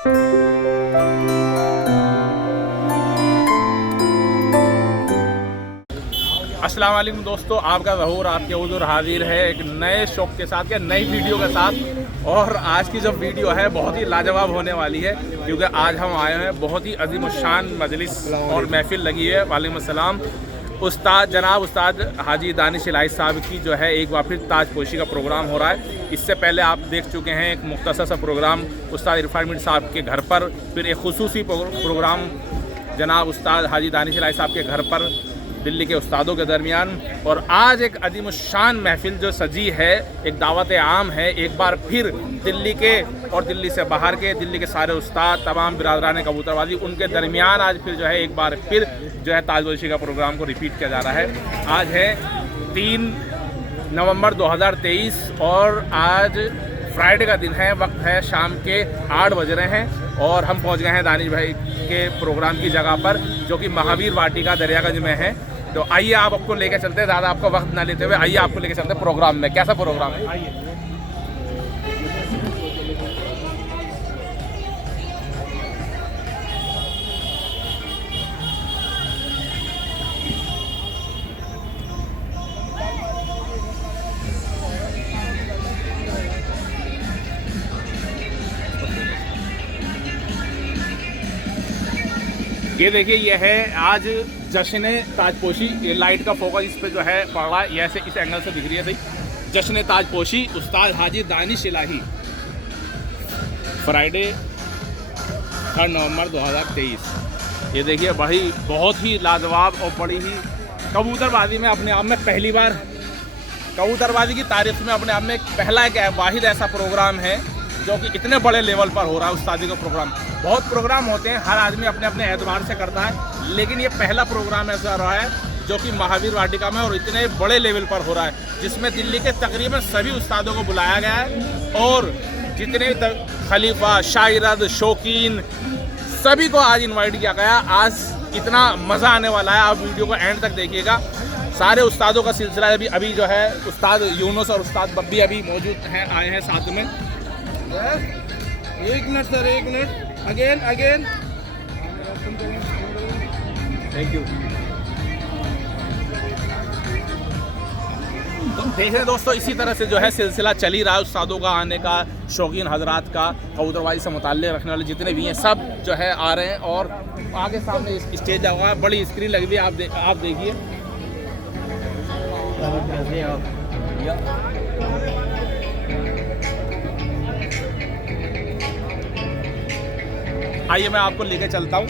अस्सलाम वालेकुम दोस्तों, आपका ज़हूर आपके हुज़ूर हाजिर है एक नए शौक़ के साथ या नई वीडियो के साथ। और आज की जो वीडियो है बहुत ही लाजवाब होने वाली है, क्योंकि आज हम आए हैं बहुत ही अजीम शान मजलिस और महफिल लगी है। वालेकुम अस्सलाम। उस्ताद जनाब उस्ताद हाजी दानिश इलाही साहब की जो है एक बार फिर ताजपोशी का प्रोग्राम हो रहा है। इससे पहले आप देख चुके हैं एक मुख्तसर सा प्रोग्राम उस्ताद इरफान मीर साहब के घर पर, फिर एक खुसूसी प्रोग्राम जनाब उस्ताद हाजी दानिश इलाही साहब के घर पर दिल्ली के उस्तादों के दरमियान। और आज एक अजीम शान महफिल जो सजी है, एक दावत आम है। एक बार फिर दिल्ली के और दिल्ली से बाहर के दिल्ली के सारे उस्ताद, तमाम बिरादरान कबूतरबाजी, उनके दरमियान आज फिर जो है एक बार फिर जो है ताजपोशी का प्रोग्राम को रिपीट किया जा रहा है। आज है 3 नवंबर 2023 और आज फ्राइडे का दिन है। वक्त है शाम के 8 बज रहे हैं और हम पहुंच गए हैं दानिश भाई के प्रोग्राम की जगह पर, जो कि महावीर वाटिका दरियागंज में है। तो आइए आप आपको लेकर चलते हैं, ज़्यादा आपका वक्त ना लेते हुए आइए आपको लेकर चलते हैं प्रोग्राम में। कैसा प्रोग्राम है, आइए। ये देखिए, ये है आज जश्न ताजपोशी। ये लाइट का फोकस इस पे जो है पड़ रहा है, ये ऐसे इस एंगल से दिख रही है सही। जश्न ताजपोशी उस्ताद हाजी दानिश इलाही, फ्राइडे 3 नवंबर 2023। ये देखिए बड़ी बहुत ही लाजवाब और बड़ी ही कबूतरबाजी में अपने आप में पहली बार, कबूतरबाजी की तारीख में अपने आप में पहला एक वाहिद ऐसा प्रोग्राम है जो कि इतने बड़े लेवल पर हो रहा है। उस्तादी का प्रोग्राम, बहुत प्रोग्राम होते हैं, हर आदमी अपने अपने एतबार से करता है, लेकिन ये पहला प्रोग्राम ऐसा रहा है जो कि महावीर वाटिका में और इतने बड़े लेवल पर हो रहा है, जिसमें दिल्ली के तकरीबन सभी उस्तादों को बुलाया गया है और जितने खलीफा, शायरद, शौकीन, सभी को आज इन्वाइट किया गया। आज इतना मज़ा आने वाला है, आप वीडियो को एंड तक देखिएगा। सारे उस्तादों का सिलसिला अभी जो है उस्ताद यूनुस और उस्ताद बब्बी अभी मौजूद हैं, आए हैं साथ में। एक मिनट सर, एक मिनट। Again thank you. तो देख रहे दोस्तों, इसी तरह से जो है सिलसिला चल ही रहा है उस्तादों का आने का, शौकीन हजरात का, कबूतरबाजी से मुताल्लिक़ रखने वाले जितने भी हैं सब जो है आ रहे हैं। और आगे सामने स्टेज हुआ है, बड़ी स्क्रीन लगी हुई है, आप देखिए। आइए मैं आपको लेके चलता हूँ,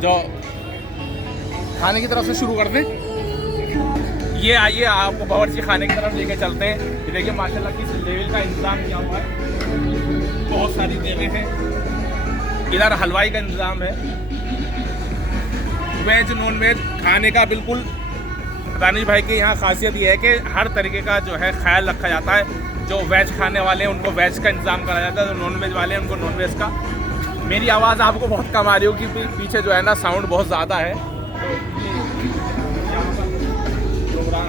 जो खाने की तरफ से शुरू कर दें। ये आइए आपको बावर्ची खाने की तरफ लेके चलते हैं। ये देखिए माशाल्लाह किस लेवल का इंतज़ाम किया हुआ है, बहुत सारी जगह हैं। इधर हलवाई का इंतज़ाम है, वेज नॉन वेज खाने का बिल्कुल। दानिश भाई की यहाँ खासियत ये है कि हर तरीके का जो है ख्याल रखा जाता है। जो वेज खाने वाले हैं उनको वेज का इंतज़ाम करा जाता है, जो नॉन वेज वाले हैं उनको नॉन वेज का। मेरी आवाज़ आपको बहुत कम आ रही होगी, पीछे जो है ना साउंड बहुत ज़्यादा है। प्रोग्राम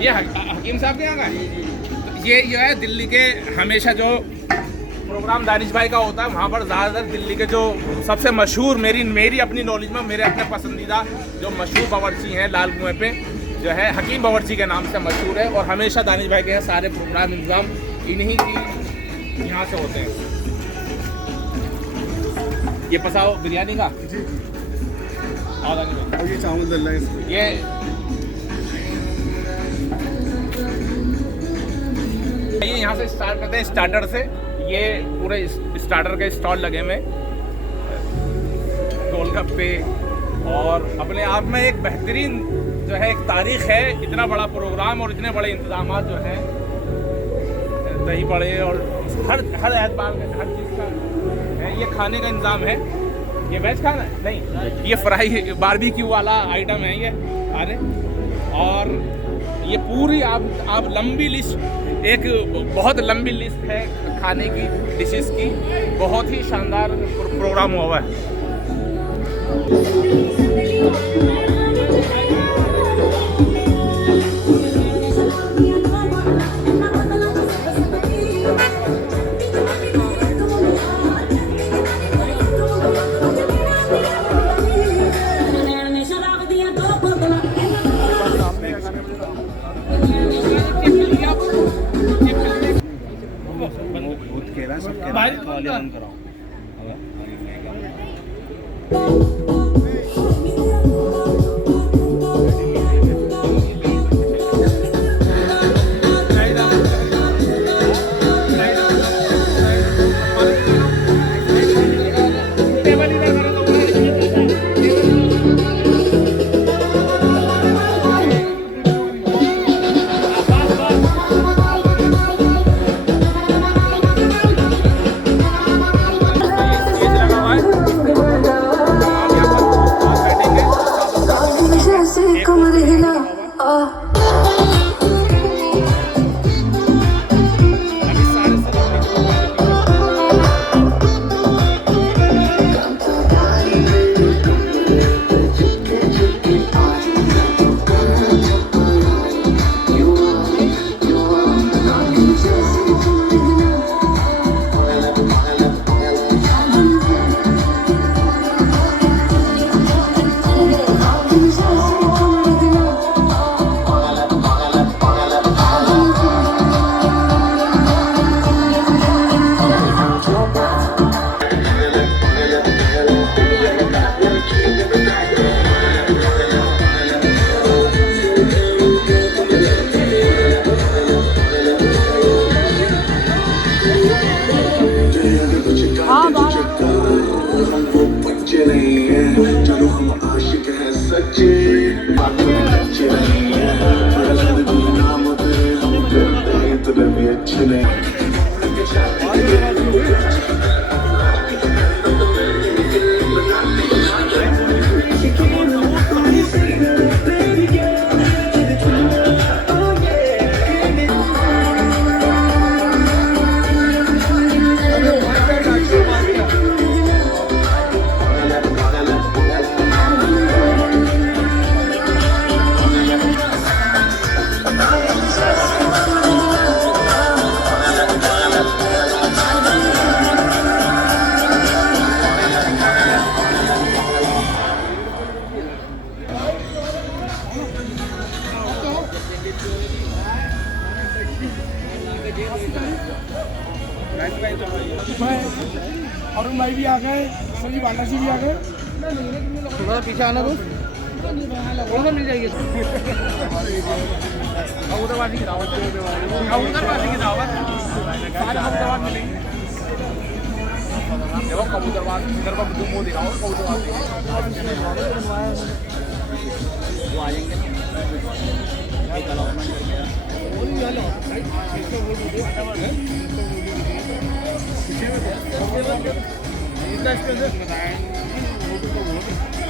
ये हकीम साहब के यहाँ का है। ये जो है दिल्ली के हमेशा जो प्रोग्राम दानिश भाई का होता है, वहाँ पर ज़्यादातर दिल्ली के जो सबसे मशहूर, मेरी अपनी नॉलेज में मेरे अपने पसंदीदा जो मशहूर बावर्ची हैं लाल कुएं पे जो है हकीम बावर्ची के नाम से मशहूर है। और हमेशा दानिश भाई के यहाँ सारे प्रोग्राम इंतज़ाम इन्हीं की यहाँ से होते हैं। ये पसाओ बिरयानी का जी, और ये चावल दल है, ये यहाँ से स्टार्ट करते हैं स्टार्टर से। ये पूरे स्टार्टर के स्टॉल लगे हुए, गोलगप्पे, और अपने आप में एक बेहतरीन जो है एक तारीख है। इतना बड़ा प्रोग्राम और इतने बड़े इंतजाम जो हैं, दही बड़े और हर एतबार में हर चीज़ का है। ये खाने का इंतज़ाम है। ये वेज खाना है नहीं, ये फ्राई बारबेक्यू वाला आइटम है ये अरे। और ये पूरी आप लंबी लिस्ट, एक बहुत लंबी लिस्ट है खाने की डिशेस की। बहुत ही शानदार प्रोग्राम हुआ है। वाले ऑन कराओ। अरुण भाई भी आ गए, सभी बाला जी भी आ गए। थोड़ा पीछे आना कुछ थोड़ा मिल जाएगी। कबूतरबाजी की दावत मिलेंगी। देखो कबूतरबाज इधर का मुंह दिखाओ, कबूतरबाज वो आ जाएंगे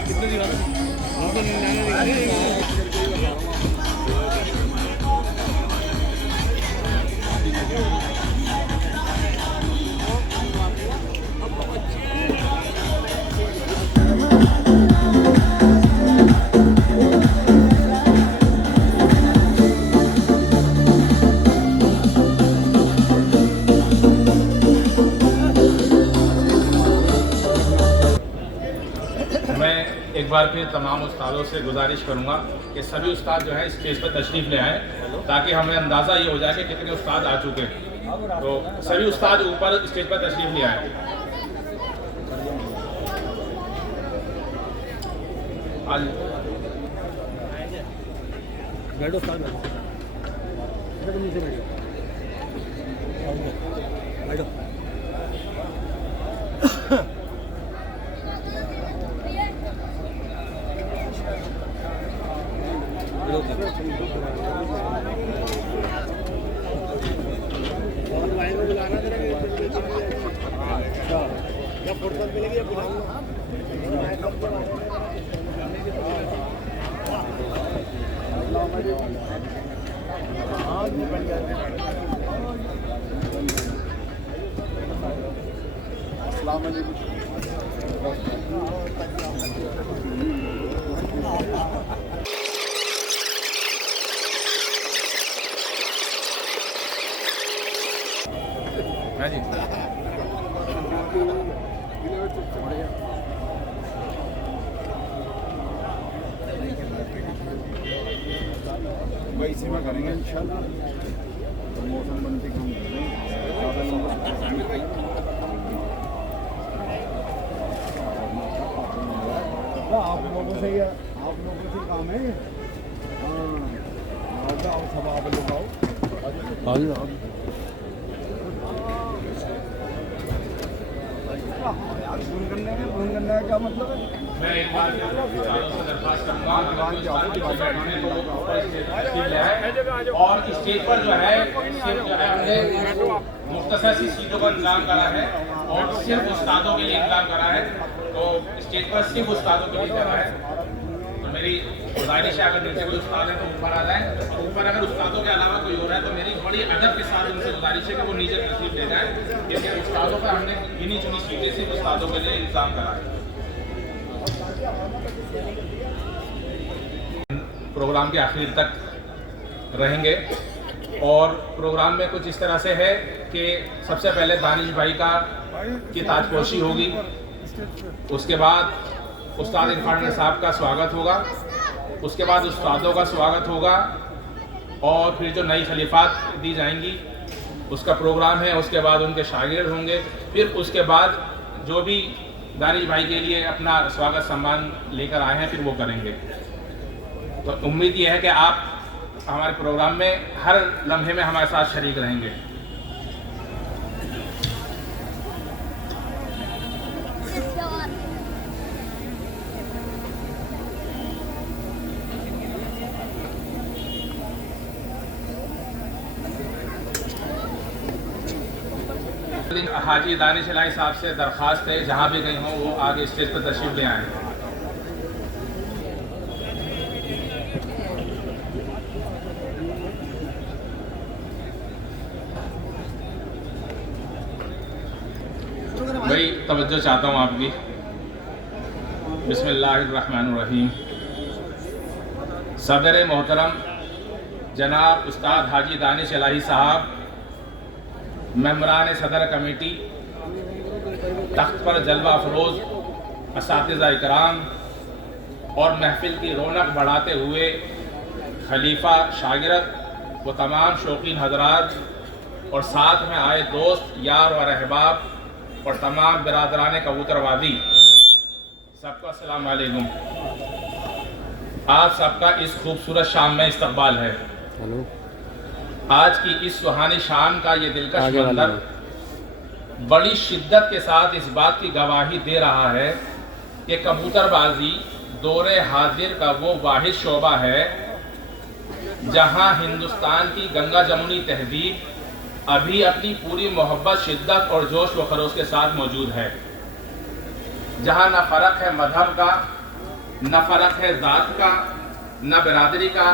कितने दिखा एक बार फिर तमाम उस्तादों से गुजारिश करूंगा कि सभी उस्ताद जो है स्टेज पर तशरीफ़ ले आएँ ताकि हमें अंदाज़ा ये हो जाए कि कितने उस्ताद आ चुके हैं। तो सभी उस्ताद ऊपर स्टेज पर तशरीफ़ ले आएँ। बैठो उस्ताद बैठो। जी वही इसी में करेंगे इंशाल्लाह। तो मौसम बनते काम करेंगे। आप लोगों से काम है। हाँ आओ सब आप लोग आओ। फोन करने का क्या मतलब है? मैं एक बार से दरख्वास्त करूंगा और स्टेज पर जो है मुख्तसर सी सीटों का इंतजाम करा है और सिर्फ उस्तादों के लिए इंतजाम करा है। तो स्टेज पर सिर्फ उस्तादों के लिए जगह है। तो मेरी गुजारिश है, अगर नीचे कोई उस्ताद है तो ऊपर आ जाए। ऊपर अगर उस्तादों के अलावा कोई हो रहा है तो मेरी बड़ी अदब के साथ उनसे गुजारिश है कि वो नीचे तशरीफ ले जाए, क्योंकि उस्तादों का हमने गिनी चुनी सीटें सिर्फ उस्तादों के लिए इंतजाम करा है। प्रोग्राम के आखिर तक रहेंगे और प्रोग्राम में कुछ इस तरह से है कि सबसे पहले दानिश भाई की ताजपोशी होगी, उसके बाद उस्ताद इरफान साहब का स्वागत होगा, उसके बाद उस्तादों का स्वागत होगा और फिर जो नई खलीफात दी जाएंगी उसका प्रोग्राम है। उसके बाद उनके शागिर्द होंगे, फिर उसके बाद जो भी दानिश भाई के लिए अपना स्वागत सम्मान लेकर आए हैं फिर वो करेंगे। तो उम्मीद ये है कि आप हमारे प्रोग्राम में हर लम्हे में हमारे साथ शरीक रहेंगे। हाजी दानिश इलाही साहब से दरख्वास्त है, जहाँ भी गई हों वो आगे स्टेज पर तशरीफ ले आएँ। भाई तवज्जो चाहता हूँ आपकी। बिस्मिल्लाहिर्रहमानिर्रहीम। सदर मोहतरम जनाब उस्ताद हाजी दानिश इलाही साहब, मेंबरान सदर कमेटी, तख्त पर जलवा अफरोज़ असातिज़ा इकराम और महफिल की रौनक बढ़ाते हुए खलीफा शागिर्द व तमाम शौकीन हजरात और साथ में आए दोस्त यार व रहबाब और तमाम बिरादरान कबूतरबाजी, सबका अस्सलाम वालेकुम। आप सबका इस खूबसूरत शाम में इस्तकबाल है। आज की इस सुहानी शाम का ये दिलकश मंजर बड़ी शिद्दत के साथ इस बात की गवाही दे रहा है कि कबूतरबाजी दौरे हाजिर का वो वाहिद शोबा है जहां हिंदुस्तान की गंगा जमुनी तहजीब अभी अपनी पूरी मोहब्बत, शिद्दत और जोश व खरोश के साथ मौजूद है। जहां न फ़र्क है मजहब का, न फ़र्क है ज़ात का, न बिरादरी का।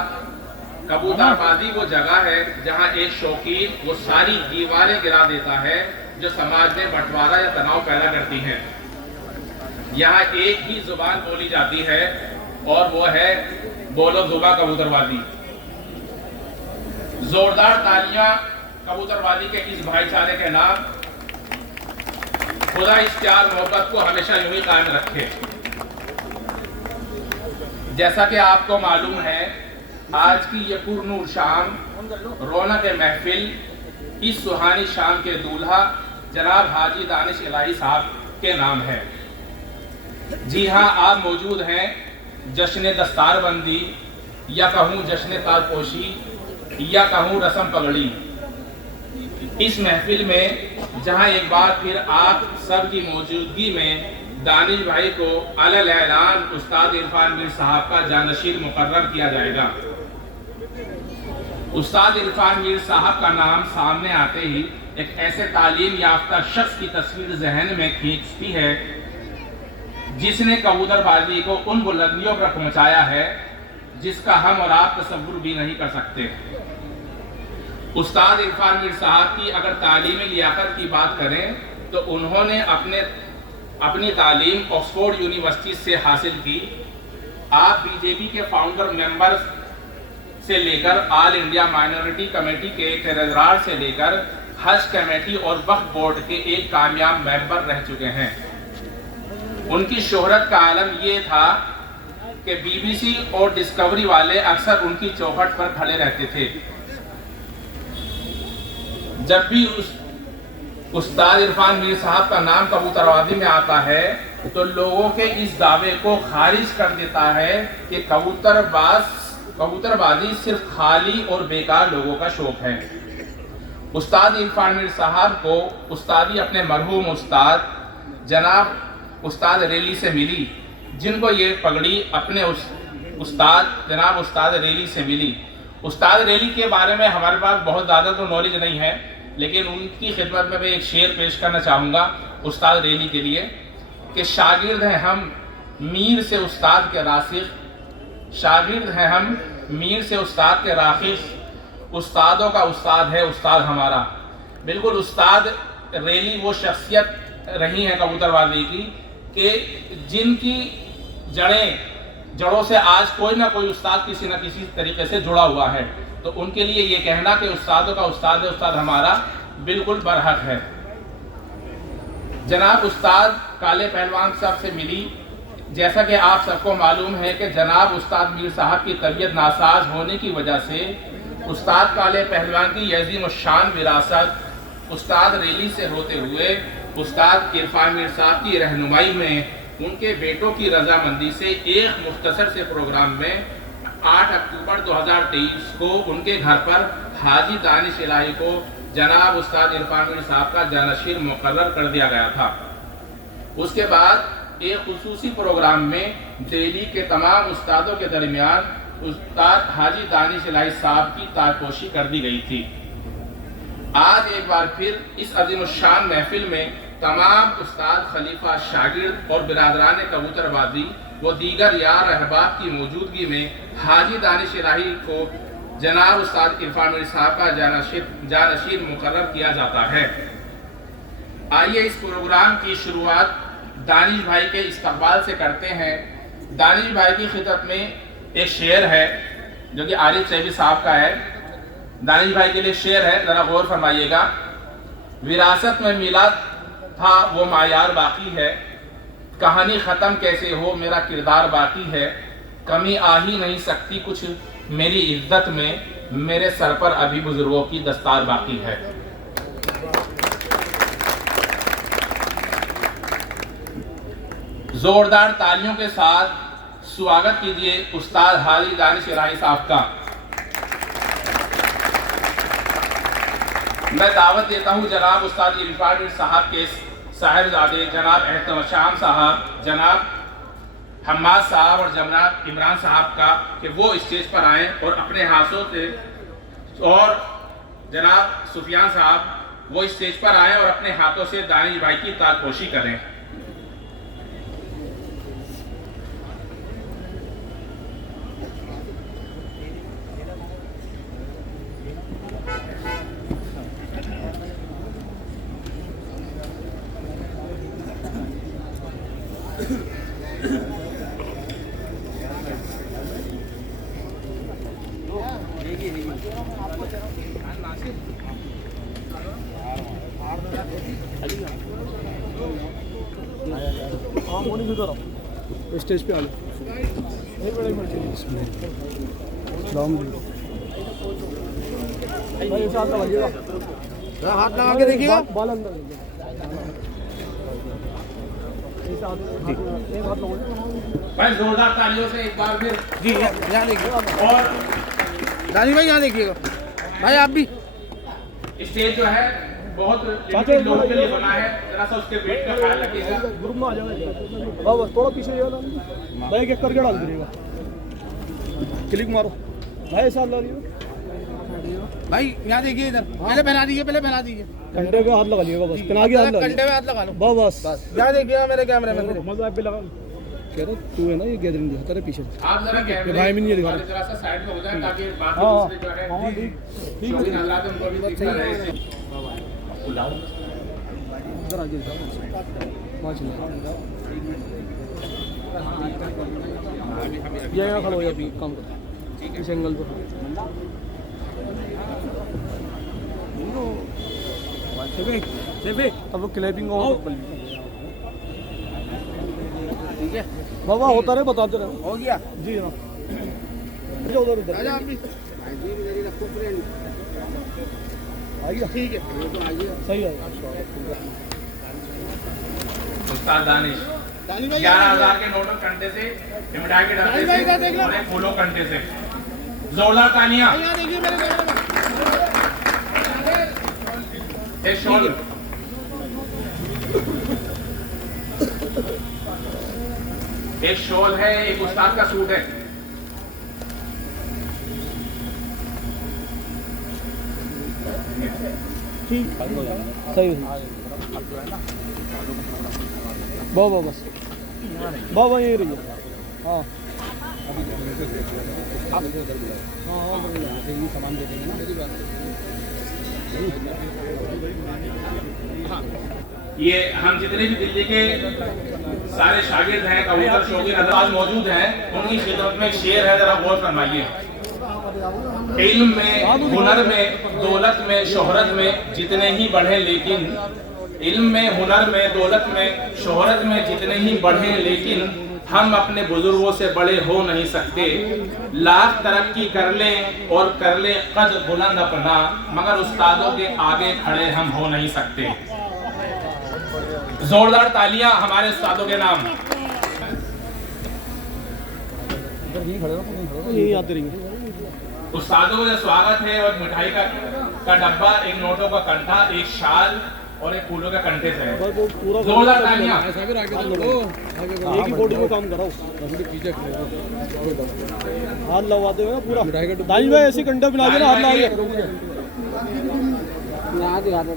कबूतरबाजी वो जगह है जहां एक शौकीन वो सारी दीवारें गिरा देता है जो समाज में बंटवारा या तनाव पैदा करती हैं। यहाँ एक ही जुबान बोली जाती है और वो है बोलो जुबा कबूतरबाजी। जोरदार तालियां कबूतरबाजी के इस भाईचारे के नाम। खुदा इस प्यार मोहब्बत को हमेशा यूं ही कायम रखे। जैसा कि आपको मालूम है, आज की ये पुरनूर शाम, रौनक महफिल, इस सुहानी शाम के दूल्हा जनाब हाजी दानिश इलाही साहब के नाम है। जी हाँ, आप मौजूद हैं जश्न दस्तारबंदी या कहूँ जश्न ताजपोशी या कहूँ रस्म पगड़ी, इस महफिल में जहां एक बार फिर आप सब की मौजूदगी में दानिश भाई को अलल ऐलान उस्ताद इरफान मीर साहब का जानशीन मुकर्रर किया जाएगा। उस्ताद इरफान मीर साहब का नाम सामने आते ही एक ऐसे तालीम याफ्ता शख्स की तस्वीर जहन में खींचती है जिसने कबूतरबाजी को उन बुलंदियों पर पहुंचाया है जिसका हम और आप तसव्वुर भी नहीं कर सकते। उस्ताद इरफान मीर साहब की अगर तालीमी लियाकत की बात करें तो उन्होंने अपनी तालीम ऑक्सफोर्ड यूनिवर्सिटी से हासिल की। आप बीजेपी के फाउंडर मेंबर्स से लेकर ऑल इंडिया माइनॉरिटी कमेटी के ट्रेजरार से लेकर हज कमेटी और वक्फ बोर्ड के एक कामयाब मेंबर रह चुके हैं। उनकी शोहरत का आलम ये था कि बीबीसी और डिस्कवरी वाले अक्सर उनकी चौखट पर खड़े रहते थे। जब भी उस्ताद इरफान मीर साहब का नाम कबूतरबाजी में आता है तो लोगों के इस दावे को खारिज कर देता है कि कबूतरबाजी सिर्फ खाली और बेकार लोगों का शौक है। उस्ताद इरफान मीर साहब को उस्तादी अपने मरहूम उस्ताद जनाब उस्ताद रेली से मिली, जिनको ये पगड़ी अपने उस्ताद जनाब उस्ताद रेली से मिली। उस्ताद रेली के बारे में हमारे पास बहुत ज़्यादा तो नॉलेज नहीं है, लेकिन उनकी खिदमत में मैं एक शेर पेश करना चाहूँगा उस्ताद रेली के लिए कि शागिर्द हैं हम मीर से उस्ताद के रासिख, शागिर्द हैं हम मीर से उस्ताद के रासिख, उस्तादों का उस्ताद है उस्ताद हमारा। बिल्कुल उस्ताद रेली वो शख्सियत रही है कबूतरबाजी की कि जिनकी जड़ों से आज कोई ना कोई उस्ताद किसी न किसी तरीके से जुड़ा हुआ है। तो उनके लिए ये कहना कि उस्तादों का उस्ताद है उस्ताद हमारा बिल्कुल बरहक है। जनाब उस्ताद काले पहलवान साहब से मिली। जैसा कि आप सबको मालूम है कि जनाब उस्ताद मीर साहब की तबीयत नासाज होने की वजह से उस्ताद काले पहलवान की अज़ीम शान विरासत उस्ताद रेली से होते हुए उस्ताद इरफान मीर साहब की रहनुमाई में उनके बेटों की रजामंदी से एक मुख्तसर से प्रोग्राम में 8 अक्टूबर 2023 को उनके घर पर हाजी दानिश इलाही को जनाब उस्ताद इरफान मीर साहब का जानशीर मुकर्रर कर दिया गया था। उसके बाद एक खुसूसी प्रोग्राम में दिल्ली के तमाम उस्तादों के दरमियान उस्ताद हाजी दानिश इलाही साहब की ताजपोशी कर दी गई थी। आज एक बार फिर इस अज़ीम शान महफिल में तमाम उस्ताद खलीफा शागिर्द और बिरादरान कबूतरबाजी व दीगर यार रहबाब की मौजूदगी में हाजी दानिश इलाही को जनाब उस्ताद इरफान मीर साहब का जानशीर मुकर्रर किया जाता है। आइए इस प्रोग्राम की शुरुआत दानिश भाई के इस्तकबाल से करते हैं। दानिश भाई की खिदमत में एक शेर है जो कि आरिफ सैफी साहब का है। दानिश भाई के लिए शेर है, ज़रा गौर फरमाइएगा। विरासत में मिला था वो मायार बाकी है, कहानी ख़त्म कैसे हो मेरा किरदार बाकी है, कमी आ ही नहीं सकती कुछ मेरी इज्जत में, मेरे सर पर अभी बुजुर्गों की दस्तार बाकी है। जोरदार तालियों के साथ स्वागत कीजिए उस्ताद हाजी दानिश इलाही साहब का। मैं दावत देता हूं जनाब उस्ताद इरफान मीर साहब के साहिबजादे जनाब एहतम शाम साहब, जनाब हम्माद साहब और जनाब इमरान साहब का कि वो स्टेज पर आएँ और अपने हाथों से, और जनाब सुफियान साहब वो स्टेज पर आएँ और अपने हाथों से दानिश भाई की ताजपोशी करें। स्टेज पे आ लो। हाथ लगा के देखिएगा, बाल अंदर भाई जोरदार तालियों से एक बार फिर जी यहाँ देखिएगा। और दानी भाई यहाँ देखिएगा, भाई आप भी। स्टेज जो है बहुत लिमिटेड लोगों के लिए बना है, जरा सा उसके वेट का ख्याल रखिएगा। ग्रुप में आ जाओ, बस थोड़ा पीछे जाओ भाई, एक करके डाल दीजिएगा, क्लिक मारो भाई, साथ ला दीजिए भाई। यहाँ देखिए इधर, पहले पहना दीजिए, पहले पहना दीजिए, कंधे पे हाथ लगा लिएगा बस, पहना के हाथ, कंधे पे हाथ लगा लो बस बस। यहाँ देखिएगा मेरे कैमरे में, मजा पे लगा। कह रहा तू है ना ये गैदरिंग दिखाता रहे पीछे, आप जरा कैमरे भाई में नहीं दिखा वाले जरा सा साइड में हो जाए ताकि बाकी दूसरे जो है ठीक शौकीन हालात में उनको भी दिखता रहे। इधर आ जाइए, वहाँ चलिए, ये यहाँ खड़ा हो जाए, काम करो इस एंगल पर। अब वो क्लैपिंग ठीक है बाबा, होता रहे बताते रहे। हो गया जी हाँ, उधर उधर आइए, ठीक है सही है। उस्ताद दानिश 11,000 के नोट और कंटे से, मिठाई के डब्बे से, और एक फूलों कंटे से। जोरदार तालियां। एक शॉल, एक शॉल है, एक उस्ताद का सूट है। ठीक सही बाबा बस बाबा यही रही है। हाँ सामान दे देंगे ना। ये हम जितने भी दिल्ली के सारे शागिर्द हैं, कबूतर शौकीन हजरात मौजूद हैं, उनकी खिदमत में शेर है, जरा गौर फरमाइए। इल्म में, हुनर में, दौलत में, शोहरत में जितने ही बढ़े, लेकिन इल्म में, हुनर में, दौलत में, शोहरत में जितने ही बढ़े, लेकिन हम अपने बुजुर्गों से बड़े हो नहीं सकते। लाख तरक्की कर लें और कर ले कद बुलंद अपना, मगर उस्तादों के आगे खड़े हम हो नहीं सकते। जोरदार तालियां हमारे उस्तादों के नाम। यही आते रहेंगे। उस्तादों का स्वागत है, और मिठाई का डब्बा, एक नोटों का कंठा, एक शाल और एक फूलों के कंठे से है। जोरदार तालियां। एक ही बॉडी में काम कराओ, हाथ लगवा दे पूरा। दाई भाई ऐसी कंडा बना देना, हाथ लगा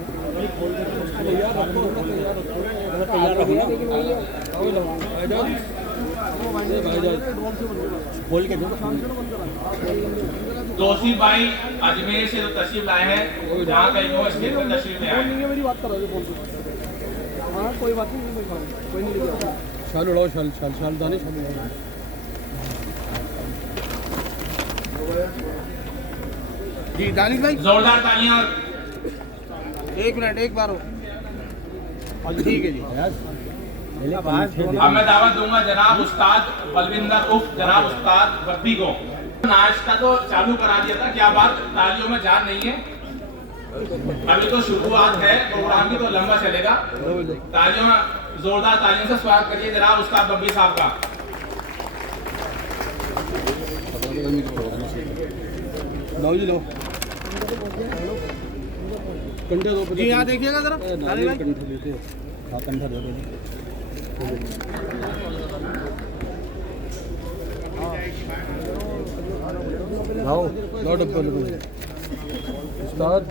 तौसीफ भाई अजमेर से तो तशरीफ लाए हैं, जहाँ कहीं वो स्टेट में तशरीफ ले आए। मेरी बात करो हाँ कोई बात नहीं, कोई नहीं। शाल उड़ाओ, शाल शाल शाल दाने शाल उड़ाओ। जी दानिश भाई जोरदार तालियां। एक मिनट, एक बार हो। ठीक है जी। अब मैं दावत दूंगा जनाब उस्ताद बलविंदर उर्फ जनाब उस्ताद बद्दी को। नाश्ता तो चालू करा दिया था, क्या बात, तालियों में जान नहीं है? अभी तो शुरुआत है प्रोग्राम की, तो लंबा चलेगा। तालियों, जोरदार तालियों से स्वागत करिए जनाब उस्ताद बब्बी साहब का। लो जी लो, कंठे दो जी, यहाँ देखिएगा जरा। कंठे लेते हो, हाँ कंठा दो। लाओ लो डब्बा लो। उस्ताद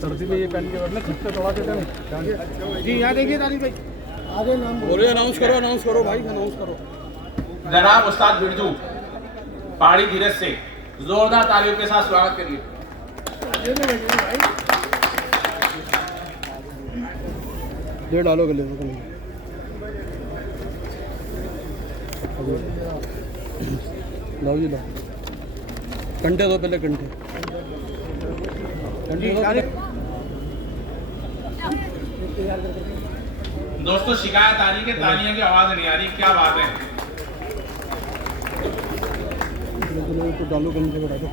सर्दी में ये पहन के वरना खट्टा थोड़ा देते हैं जी। यहाँ देखिए दानिश भाई, आगे नाम बोलो, अनाउंस करो, अनाउंस करो भाई, अनाउंस करो। जनाब उस्ताद बिरजू पहाड़ी धीरज से जोरदार तालियों के साथ स्वागत करिए। ये डालो गले में। लो जी लो, कंठे दो पहले, कंठे कंठे दो। दोस्तों शिकायत आ रही कि तालियों की आवाज नहीं आ रही, क्या बात है? तो डालो, कंठे को डालो।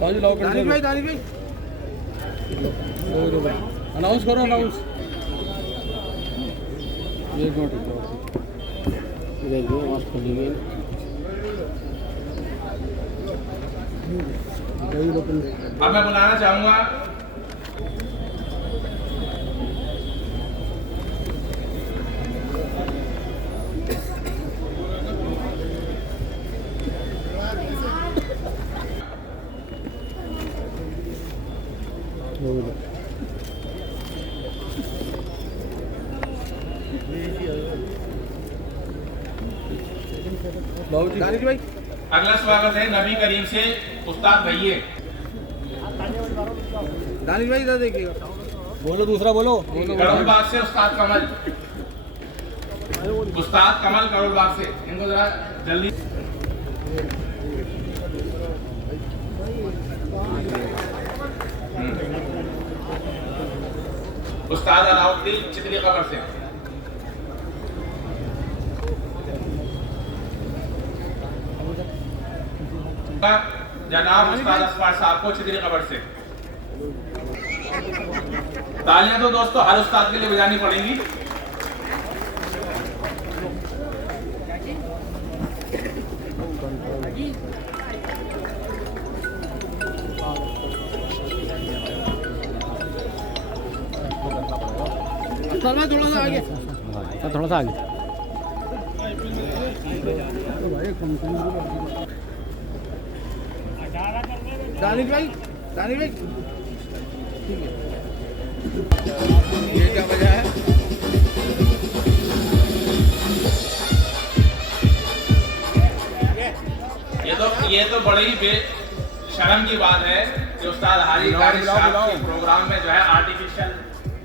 दानिश लाओ, कंठे भाई, दानिश भाई अनाउंस करो, अनाउंस। एक मिनट आवाज़ खोलिए। अब मैं बुलाना चाहूंगा दानिश भाई, अगला स्वागत है नबी करीम से उस्ताद भैये। दानिश भाई इधर देखिएगा, बोलो दूसरा बोलो। करोलबाग से उस्ताद कमल, उस्ताद कमल करोलबाग से, इनको जरा जल्दी। उस्ताद अलाउद्दीन चितली कबर से, जनाब उस्ताद असफार साहब को चितली कबर से। तालियां तो दोस्तों हर उस्ताद के लिए बजानी पड़ेंगी। थोड़ा सा आगे, थोड़ा सा आगे। दानिश भाई, दानिश भाई, ठीक है। ये क्या वजह है? ये तो बड़े ही बेशर्म की बात है कि उस्ताद हाजी कारी साहब के प्रोग्राम में जो है आर्टिफिशियल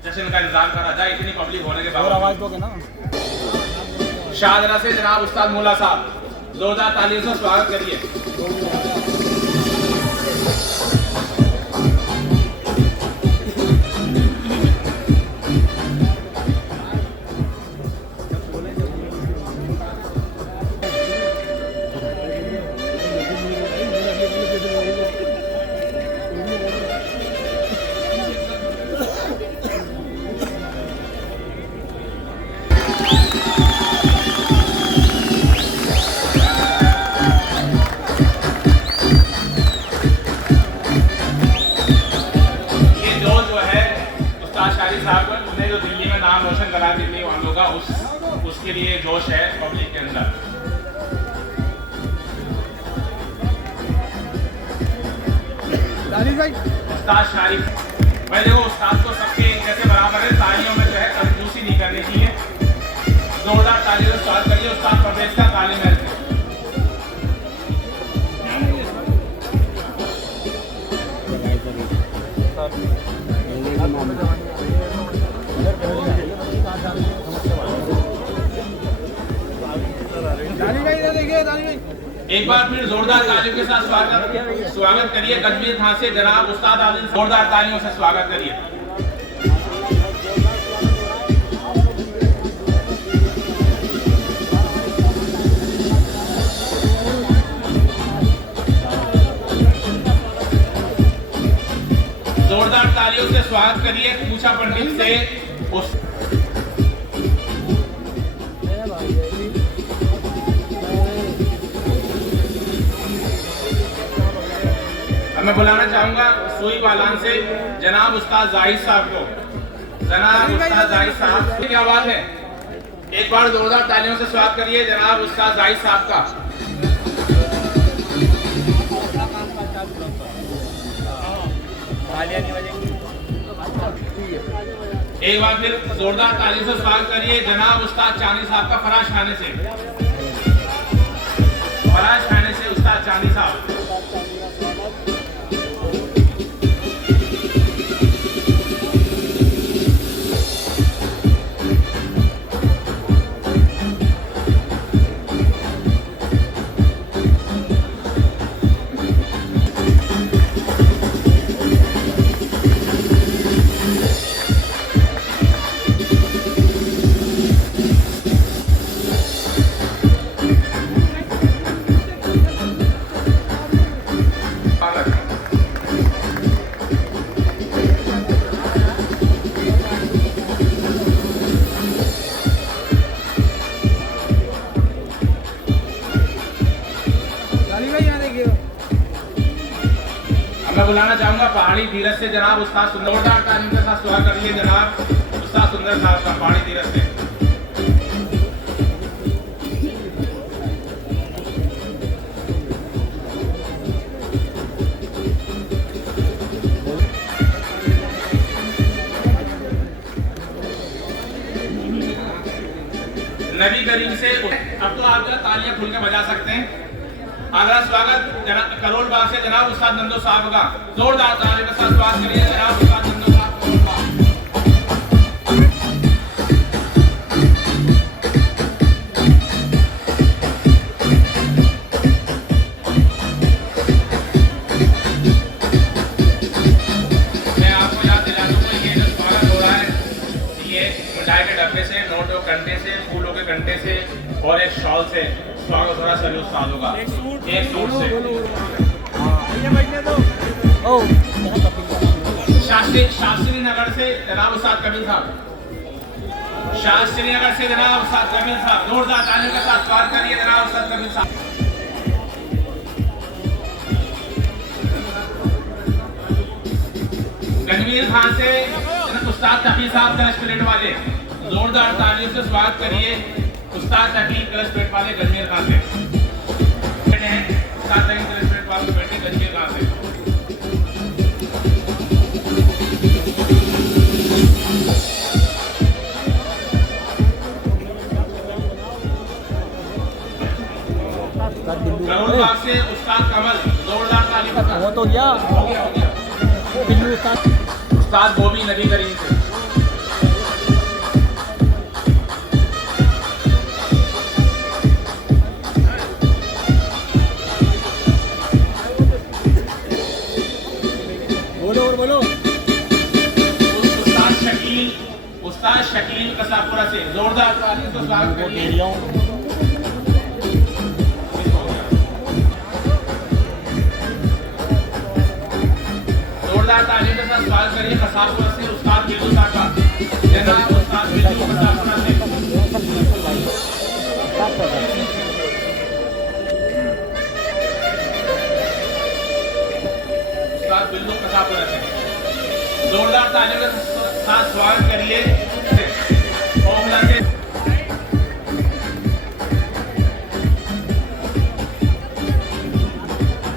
जश्न का इंतजाम करा जाए इतनी पब्लिक होने के बाद। आवाज दोगे ना। शाहदरा से जनाब उस्ताद मुल्ला साहब, जोरदार तालियों से स्वागत करिए। उसके लिए जोश है पब्लिक के अंदर। दानिश भाई, उस्ताद शारिफ भाई, देखो उस्ताद को सबके कैसे बराबर है, तालियों में जो है कंजूसी नहीं करनी चाहिए। जोरदार तालियों से स्वागत करिए उस्ताद परवेज का ताली महल से। एक बार फिर जोरदार तालियों के साथ स्वागत करिए गजबीर खां से जनाब उस्ताद आदिल, जोरदार तालियों से स्वागत करिए। जोरदार तालियों से स्वागत करिए पूछा पंडित से उस मैं बुलाना चाहूंगा सोई बालान से जनाब उस्ताद जाहिद साहब को। जनाब उस्ताद जाहिद साहब, क्या बात है, एक बार जोरदार तालियों से स्वागत करिए जनाब उस्ताद जाहिद साहब का। एक बार फिर जोरदार तालियों से स्वागत करिए जनाब उस्ताद चांदी साहब का फराज खाने से। फराज खाने से उस्ताद चांदी साहब। मैं बुलाना चाहूंगा पहाड़ी धीरज से जनाब उस्ताद जोरदार तालीम के साथ स्वागत करिए जनाब उस्ताद सुंदर साहब का पहाड़ी धीरज से। नबी करीम से अब तो आप जो तालियां खुल के बजा सकते हैं। अगला स्वागत करोल बाग से जनाब उस्ताद नंदो साहब का, जोरदार तालियों के साथ स्वागत करिए जनाब उस्ताद नंदो साहब का। मैं आपको याद दिला दूंगा ये जो स्वागत हो रहा है ये मिठाई के डब्बे से, नोटों के कंटे से, फूलों के कंटे से और एक शॉल से स्वागत हो रहा है सभी उस्तादों का। एक सूट से शास्त्री नगर से जनाब उस्ताद कबीर साहब, शास्त्री नगर से जनाब उस्ताद कबीर साहब, जोरदार तालियों के साथ स्वागत करिए जनाब उस्ताद कबीर साहब। गजमीर खान से उस्ताद तकी साहब कलश प्लेट वाले, जोरदार तालियों से स्वागत करिए उस्ताद तकी कलश प्लेट वाले गजमीर खान से। उस्ताद तकी कलश प्लेट वाले बैठे गजमीर खान से। बाग से उस्ताद कमल, जोरदार ताली के साथ। वो तो गया हो गया। बिल्लू उस्ताद गोभी नबी करीम से। बोलो और बोलो। उस्ताद शकील कसापुरा से, जोरदार तालियों से स्वागत करिए। जोरदार तालियों के साथ स्वागत करिए कसापुरा से उस्ताद बिल्लू साहब का, जनाब उस्ताद बिल्लू कसापुरा से। उस्ताद बिल्लू कसापुरा से, जोरदार तालियों के साथ स्वागत करिए ओखला से।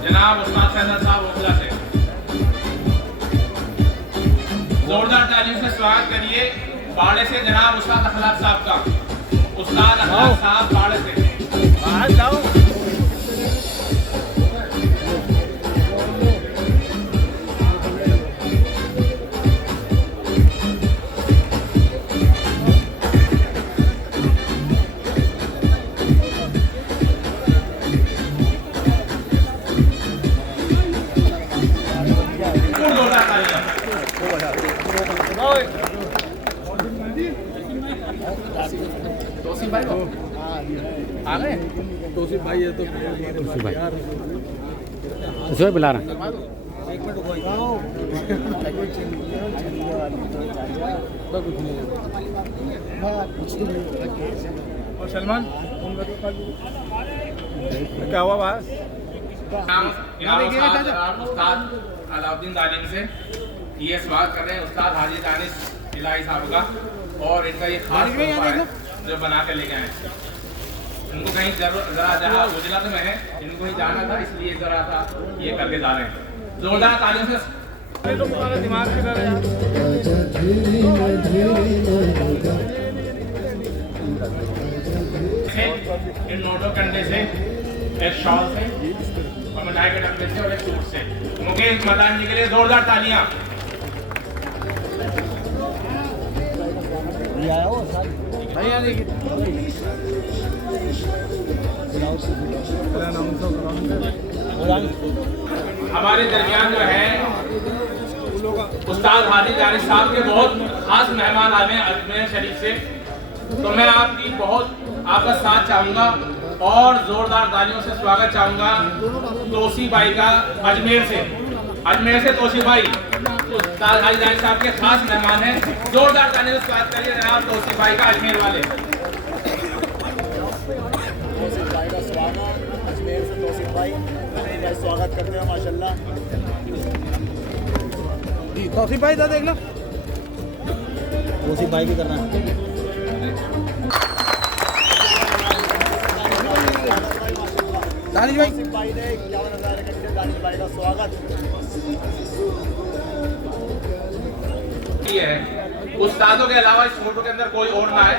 जनाब उस्ताद फैजल साहब ओखला से, जोरदार तालियों से स्वागत करिए बाड़े से जनाब उस्ताद अखलाक साहब का, उस्ताद अखलाक साहब बाड़े से। जाओ जोरदार तालियां। तोसीफ भाई को आ गए। तोसीफ भाई है तो यार उसको बुला रहा एक मिनट रुको। और सलमान क्या हुआ बात? उस्ताद अलाउद्दीन तालीम से ये स्वागत कर रहे हैं उस्ताद हाजी दानिश इलाही साहब का, और इनका ये खास तोहफा है जो बना कर लेके आए। इनको कहीं जरा जहाँ गुजरात में है, इनको ही जाना था, इसलिए जरा था ये करके जा रहे हैं। जोरदार तालियों से। तो तुम्हारा दिमाग किधर है यार? इन नोटों कंडे से, एक शॉल से और मिठाई के डब्बे से और एक सूट से मुकेश मदान जी के लिए जोरदार तालियां। भैया देखिए हमारे दरमियान जो है उस्ताद हाजी दानिश साहब के बहुत खास मेहमान आए हैं अजमेर शरीफ से, तो मैं आपका साथ चाहूंगा और जोरदार तालियों से स्वागत चाहूंगा तोसीफ भाई का अजमेर से तोसीफ भाई उस्ताद हाजी दानिश साहब के खास मेहमान हैं। जोरदार तालियों से स्वागत करिए जनाब तोसीफ भाई का अजमेर वाले। तोसीफ भाई का स्वागत अजमेर से, तोसीफ भाई स्वागत करते हैं माशाल्लाह। तोसीफ भाई इधर देख लो। तोसीफ भाई भी करना है। दानिश भाई तोसीफ भाई ने 51,000 घंटे दानिश भाई का स्वागत। ये है उस्तादों के अलावा इस फोटो के अंदर कोई और ना है।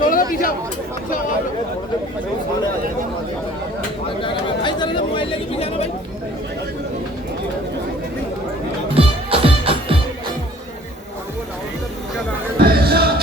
थोड़ा पीछे भाई चलो मोबाइल लेके पीछे आना भाई। Shah,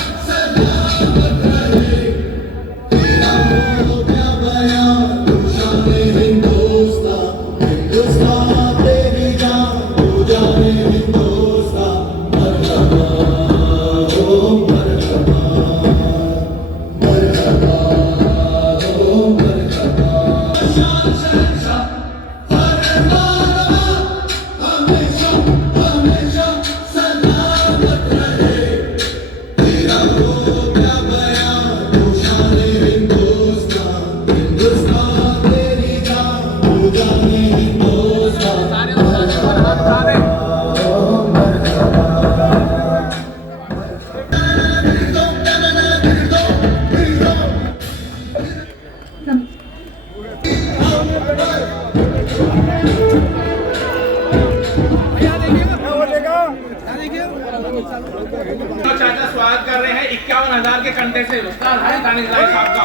कंधे से उस्ताद हाजी दानिश भाई साहब का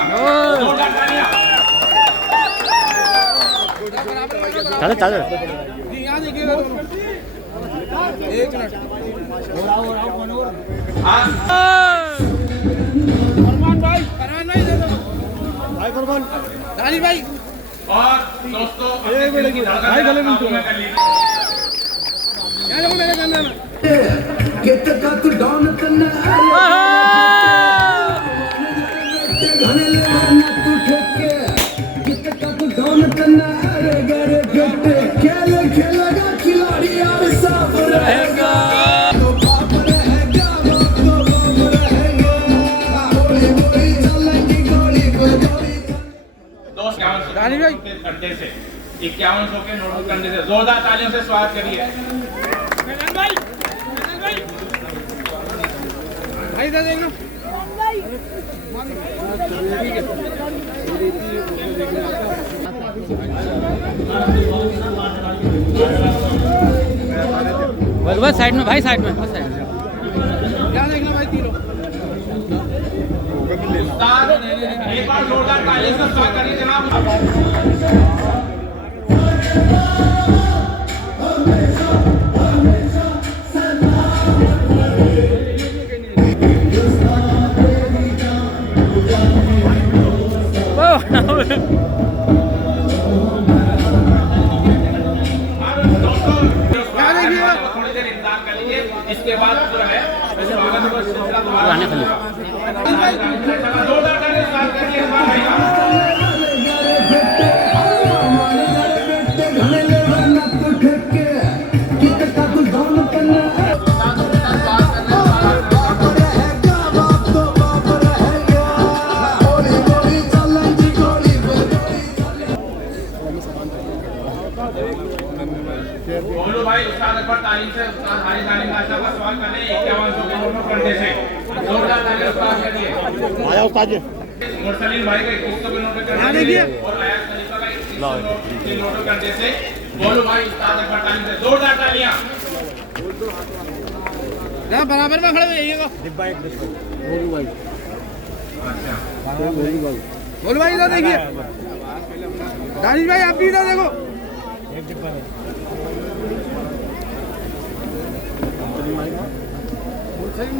जोरदार तालियां। चलो चलो यहाँ देखिएगा एक मिनट फरमान भाई दे दो भाई फरमान दानिश भाई। और दोस्तों भाई गले में कर लीजिए। यहाँ देखो मेरे कंधे में कंधे से 5100 के नोटों कंधे से जोरदार तालियों से स्वागत करिए। भाई इधर देखना बस साइड में भाई, साइड में बस साइड में। क्या देखना भाई तीनों उस्ताद एक बार जोरदार तालियों से स्वागत करिए जनाब। थोड़ी देर इंतजार कर लीजिए, इसके बाद जो है रानी खलीफा जोरदार तालियों से स्वागत करिए। बोलो भाई उस्ताद अकबर तालीम से उस्ताद हाजी दानिश भाई साहब का सवाल करने 5100 के नोटों कंधे से जोरदार तालियां स्वागत करिए। आया उस्ताद जी मुरसलीन भाई का 2100 के नोटों कंधे से और अयाज खलीफा का 2100 के नोटों कंधे से बोलो भाई उस्ताद अकबर तालीम से जोरदार तालियां। बराबर में खड़े रहिएगा। बोलो भाई इधर देखिए दानिश भाई आप भी इधर देखो।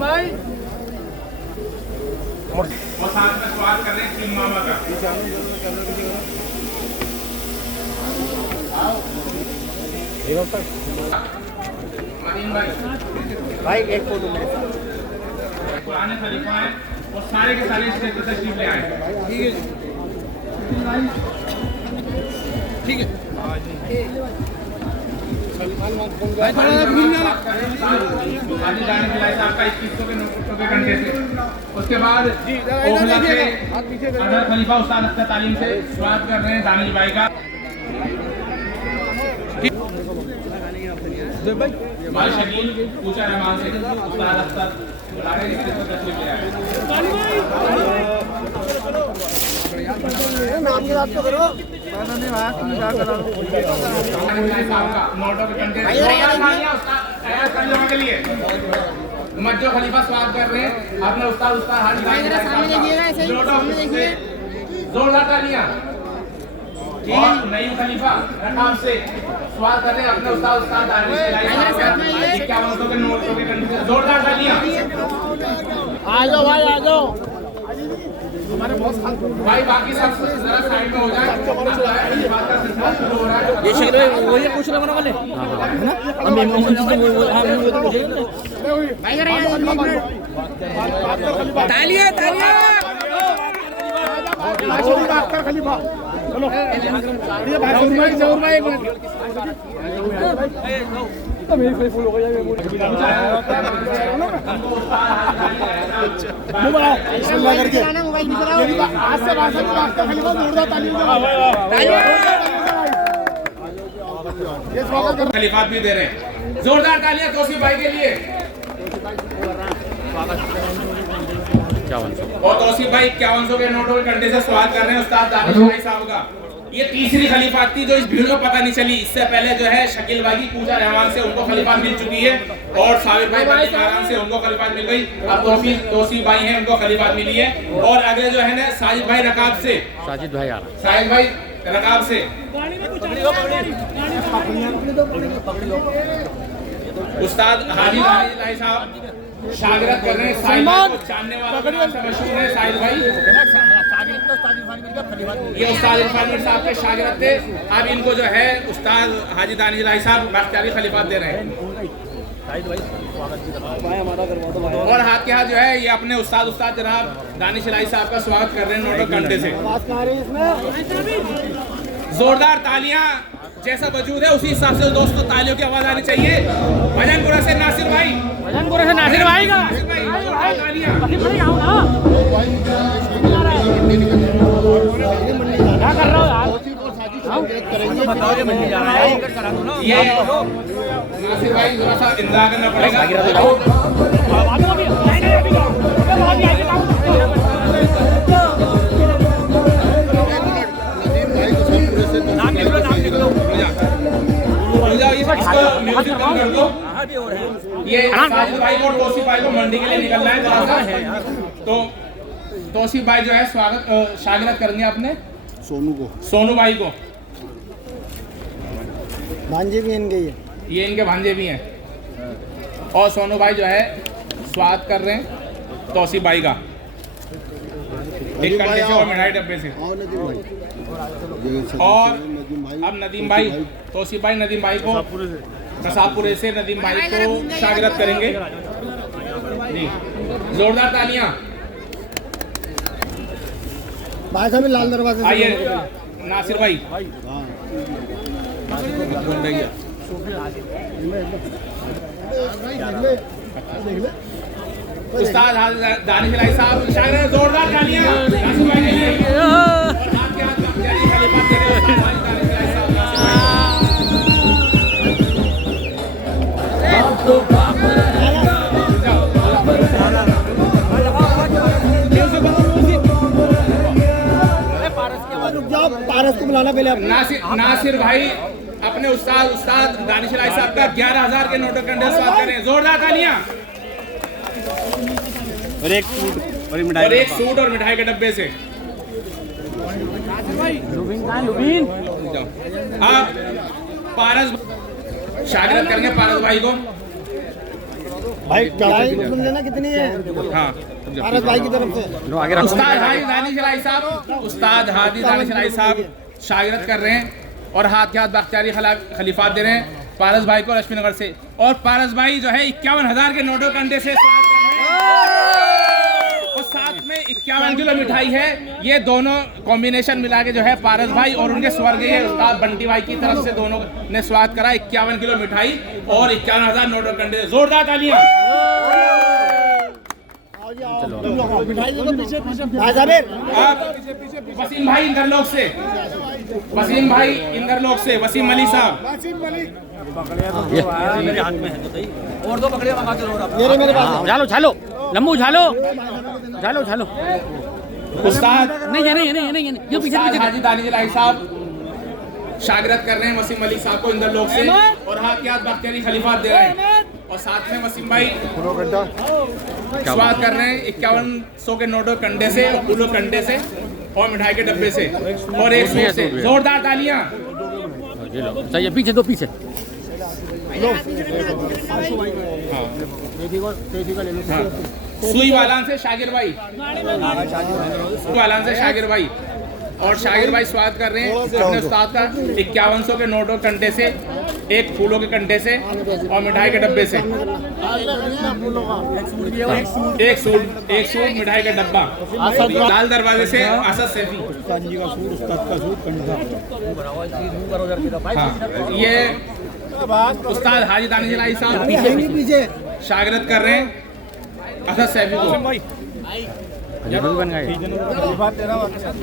भाई और साथ में स्वागत कर रहे हैं सिंह मामा का। मदीन भाई एक फोटो मेरे साथ। पुराने खलीफा हैं और सारे के सारे स्टेज पर तशरीफ ले आए। ठीक है हाजी दानिश भाई साहब का 2100 के नोटों के कंधे से। उसके बाद अदर खलीफा उस्ताद अख्तर तालीम से स्वागत कर रहे हैं दानिश भाई का। भाई शकील पूछा रहमान से उस्ताद अख्तर सारे स्टेज पर तशरीफ ले आए। नाम की बात तो करो। के लिए मज्जो खलीफा स्वागत कर रहे हैं अपने उस्ताद हाजी जोरदार तालियां। और नईम खलीफा रकाब से स्वागत कर रहे हैं अपने उस्ताद 5100 के नोटों के कंधे से जोरदार तालियां। आ जाओ भाई आ जाओ। भाई बाकी सब जरा साइड में हो जाए। बात का सिलसिला शुरू हो रहा है। ये शक्ल वही पूछ रहे हैं वाले है ना। हम वो तो पूछे भाई तालियां तालियां अख्तर खलीफा चलो ये भाई जरूर भाई एक मिनट तो मेरी कोई फूल हो गया ये मोबाइल बिस्मिल्लाह करके आज से अख्तर खलीफा जोरदार तालियों ये स्वागत कर खलीफात भी दे रहे हैं। जोरदार तालियां तौसीफ भाई के लिए। और तौसीफ भाई 5100 के नोटों के कंधे से स्वागत कर रहे हैं उस्ताद दानिश भाई साहब का। ये तीसरी खलीफात थी जो इस भीड़ में पता नहीं चली। इससे पहले जो है शकील भाई की पूजा रहमान से उनको खलीफात मिल चुकी है और साबिर भाई बंदी मारान से उनको खलीफात मिल गई। अब तौसीफ भाई हैं उनको खलीफात मिली है। और अगले जो है ना साजिद भाई रकाब से, साजिद भाई रकाब से उस्ताद हाजी दानिश साहब शागिर्द कर रहे हैं। साहिद भाई जानने वाला के नाम से मशहूर है साहिद भाई। ये उस्ताद इरफान मीर साहब के शागिर्द थे। अब इनको जो है उस्ताद हाजी दानिश इलाही साहब बख्तियारी खलीफात दे रहे हैं। और हाथ के हाथ जो है ये अपने उस्ताद जनाब दानिश इलाही साहब का स्वागत कर रहे हैं नोटो कंटे से। जोरदार तालियां जैसा वजूद है उसी हिसाब से दोस्तों तालियों की आवाज आनी चाहिए। भजनपुरा से नासिर भाई का तालियां। क्या कर रहे हो यार? ये नासिर भाई थोड़ा सा इंतजार करना पड़ेगा। ये साजिद भाई और तौसीफ भाई को मंडी के लिए निकलना है थोड़ा सा, तो तौसीफ भाई जो है स्वागत शागिर्द करेंगे अपने सोनू भाई को। भांजे भी इनके ये इनके भांजे भी हैं। और सोनू भाई जो है स्वागत कर रहे हैं तौसीफ भाई का एक कंटे से और मिठाई डब्बे से। और अब नदीम भाई तौसीफ भाई नदीम भाई को कसाबपुरे से नदीम भाई को शागिर्द करेंगे जी। जोरदार तालियां। भाई साहब लाल दरवाजे आइए नासिर भाई। उस्ताद दानिश इलाही साहब शागिर्द। जोरदार तालियां नासिर भाई के लिए। और हाथ के हाथ बख्तियारी खलीफात दे रहे हैं उस्ताद दानिश इलाही साहब। पारस को बुलाना पहले। नासिर भाई अपने उस्ताद दानिश इलाही साहब का 11,000 के नोटों कंडे स्वागत कर रहे हैं। जोरदार तालियां। और एक सूट और मिठाई के डब्बे से। आप पारस शागिर्द करेंगे पारस भाई को। भाई कढ़ाई सुन लेना कितनी है? हाँ पारस भाई की तरफ से उस्ताद हाजी दानिश इलाही साहब शागिर्द कर रहे हैं और हाथ के हाथ बख्तियारी खलीफात दे रहे हैं पारस भाई को लक्ष्मी नगर से। और पारस भाई जो है 51,000 के नोटों कंडे से और साथ में 51 किलो मिठाई है। ये दोनों कॉम्बिनेशन मिला के जो है पारस भाई और उनके स्वर्गीय उस्ताद बंटी भाई की तरफ से दोनों ने स्वागत करा। 51 किलो मिठाई और 51,000 नोटों कंडे। जोरदार तालियां। वसीम भाई इंदरलोक से वसीम मलिक साहब। और दो पकड़िया मंगा के लो। झालो लम्बू झालो। उस्ताद नहीं ये पीछे हाजी दानिश इलाही साहब शागिर्द कर रहे हैं वसीम मलिक साहब को इंदरलोक से और हाथ के हाथ बख्तियारी खलीफात दे रहे हैं। और साथ में वसीम भाई स्वागत कर रहे हैं 5100 के नोटों कंडे से और किलो कंडे से और मिठाई के डब्बे से और एक सूट से। जोरदार तालियां। चाहिए पीछे दो पीछे। सुई वालान से शागिर भाई और शागिर भाई स्वागत कर रहे हैं अपने उस्ताद का 5100 के नोटों कंडे से एक फूलों के कंडे से और मिठाई के डब्बे से। एक सूट मिठाई का डब्बा। लाल दरवाजे से असद सैफी। हाँ ये उस्ताद हाजी दानिश इलाही साहब शागिर्द कर रहे हैं असद सैफी को।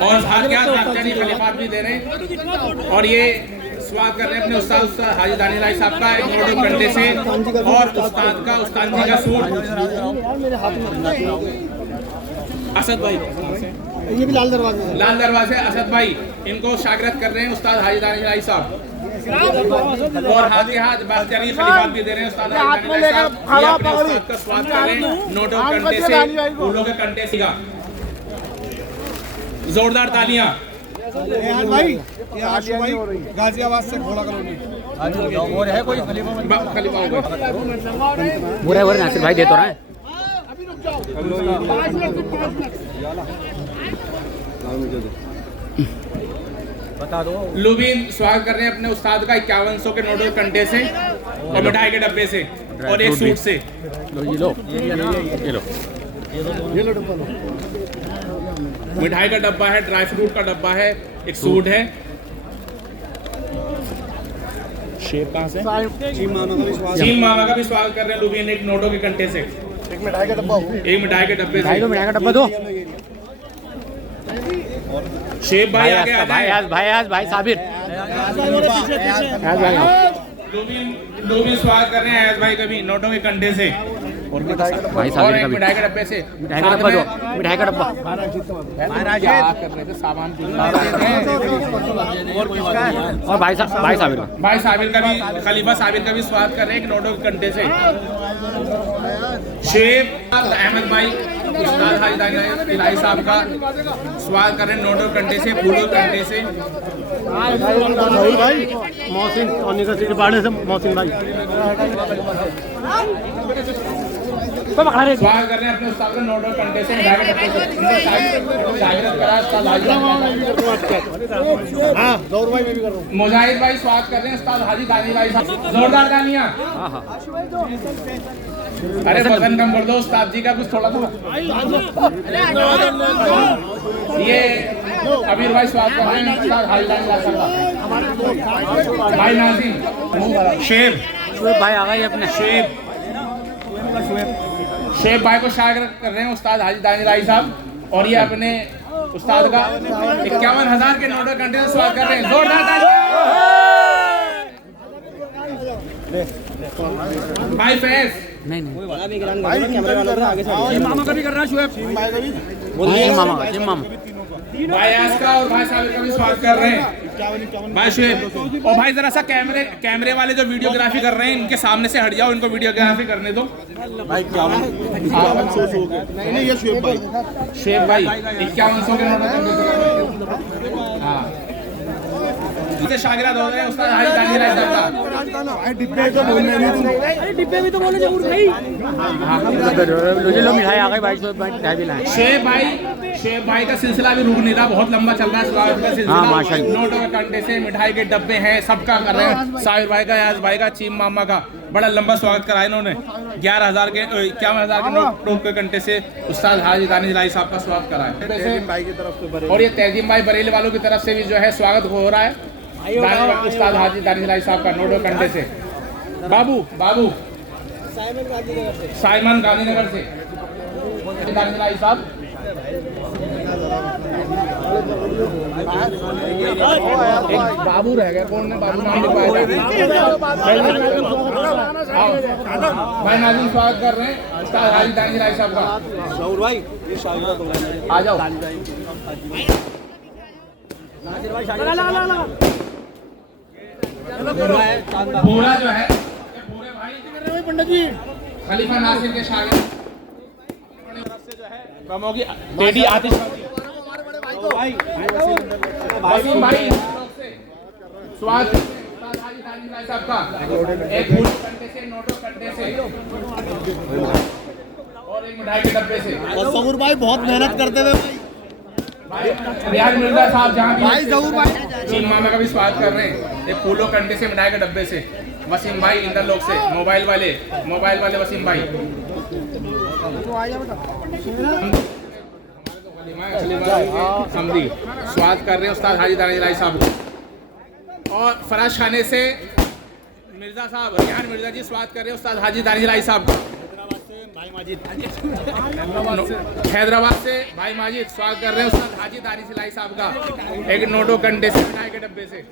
और हाथ के हाथ बख्तियारी खलीफात भी दे रहे हैं और ये स्वागत कर रहे हैं अपने उस्ताद हाजी दानिश इलाही साहब का एक नोटों कंडे से और उस्ताद जी का सूट। असद भाई ये भी लाल दरवाजा है। लाल दरवाजे असद भाई इनको शागिर्द कर रहे हैं उस्ताद हाजी दानिश इलाही साहब, और हाथ के हाथ बास्तियानी खलीफात भी दे रहे हैं उस्ताद हाजी दानिश इलाही साहब। ये अपने उस्ताद का स्वागत कर रहे हैं नोटों कंटे से, फूलों के कंटे से। जोरदार तालियां। भाई ये आशु भाई गाजियाबाद से घोड़ा कॉलोनी और है कोई खलीफा हो गए। बुरा है नासिर भाई दे तो रहा है। बता दो। लुबीन स्वागत कर रहे हैं अपने उस्ताद का 5100 के नोटों कंटे से और मिठाई के डब्बे से और एक सूट से। लो ये लो ये लो मिठाई का डब्बा है, ड्राई फ्रूट का डब्बा है, एक सूट है। शेप कहाँ से? चीम मामा का भी स्वागत कर रहे हैं लुबीन एक नोटों के कंटे से। एक मिठाई का डब्बा हो। एक मिठाई के डब्बे से। मिठाई का डब्बा दो। शेप भाई आ गया भाई साबिर लुबीन स्वागत कर रहे हैं ऐस भाई का भी नोटों के कंटे से भाई और साबिर एक का भी मिठाई के डब्बे से। मिठाई का डब्बा दो। मिठाई का डब्बा क्या कर रहे थे सामान और भाई साबिर का। भाई साबिर का भी खलीफा साबिर का भी स्वागत कर रहे हैं एक नोटों के कंटे से। शेख अहमद भाई उस्ताद हाजी दानिश इलाही साहब का स्वागत कर रहे हैं नोटों के कंटे से, फूलों के कंटे से। भाई मौसिन बाड़े से मौसिन भाई स्वागत कर रहे हैं अपने उस्ताद के नोटों के कंटे से, मिठाई के डब्बे से। इनको शागिर्द करा उस्ताद हाजी हाँ गौर भाई मैं भी कर रहा हूँ। मुजाहिद भाई स्वागत कर रहे हैं उस्ताद हाजी दानिश इलाही साहब। जोरदार तालियां। अरे वजन कम कर दो उस्ताद जी का कुछ थोड़ा थोड़ा। ये अबीर भाई स्वागत कर रहे हैं उस्ताद हाजी दानिश साहब। भाई नाज़िम शेब भाई आ गए अपने। शेब भाई को शागिर्द कर रहे हैं उस्ताद हाजी दानिश इलाही साहब और ये अपने उस्ताद का 51,000 के नोटों कंटे से स्वागत कर रहे हैं। जोरदार तालियां। भाई फैज नहीं मामा का भी कर रहा है शुएब भाई का भी जिम मामा भाई आज का और भाई साबिर का भी स्वागत कर रहे हैं भाई शुएब। और भाई जरा सा कैमरे वाले जो वीडियोग्राफी कर रहे हैं इनके सामने से हट जाओ, इनको वीडियोग्राफी करने दो। भाई 5100 हो गया। नहीं ये शुएब भाई शेब भाई 5100 के नोट। हाँ इसे शागिर्द हो गए उस्ताद हाजी दानिश इलाही साहब का। डिब्बे तो बोलने नहीं। अरे डिब्बे भी तो बोले जरूर भाई। लो मिठाई आ गई भाई मिठाई भी लाए। शेब भाई का सिलसिला भी रुक नहीं रहा, बहुत लंबा चल रहा है स्वागत का सिलसिला। हाँ, माशाल्लाह। नोटों के कंटे से, मिठाई के डब्बे हैं, सबका कर रहे हैं। साहिर भाई का, याज भाई का, चीम मामा का बड़ा लंबा स्वागत कराया इन्होंने। 51,000 के नोटों के कंटे से उस्ताद हाजी दानिश इलाही साहब का स्वागत कराया। और ये तहजीम भाई बरेली वालों की तरफ से भी जो है स्वागत हो रहा है उस्ताद हाजी दानिश इलाही साहब का नोटों कंटे से। बाबू साइमन गांधीनगर से दानिश इलाही साहब। एक बाबू रह गया, कौन ने बाबू नाम लिखवाया था? भाई नाज़िम स्वागत कर रहे हैं उस्ताद हाजी दानिश इलाही साहब का। भाई आ जाओ। पूरा जो है पूरे भाई पंडित जी खलीफा नासिर के शागिर्द कमों की टेडी आतिश वसीम भाई स्वागत उस्ताद हाजी दानिश इलाही साहब का। एक फूल कंटे से, नोटों कंटे से और एक मिठाई के डब्बे से। और जहूर भाई बहुत मेहनत करते हुए भाई रियाज मिर्जा साहब जहाँ भाई जहूर भाई चीन मामा का भी स्वागत कर रहे हैं एक फूलों कंटे से, मिठाई के डब्बे से। वसीम भाई इंटरलॉक से, मोबाइल वाले वसीम भाई। समझी स्वागत कर रहे हैं उस्ताद हाजी दानिश इलाही साहब को। और फराज खाने से मिर्जा साहब, रियान मिर्जा जी स्वागत कर रहे हैं उस्ताद हाजी दानिश इलाही साहब का। हैदराबाद से भाई माजिद स्वागत कर रहे हैं उस्ताद हाजी दानिश इलाही साहब का एक नोटों कंटे से, मिठाई के डब्बे से।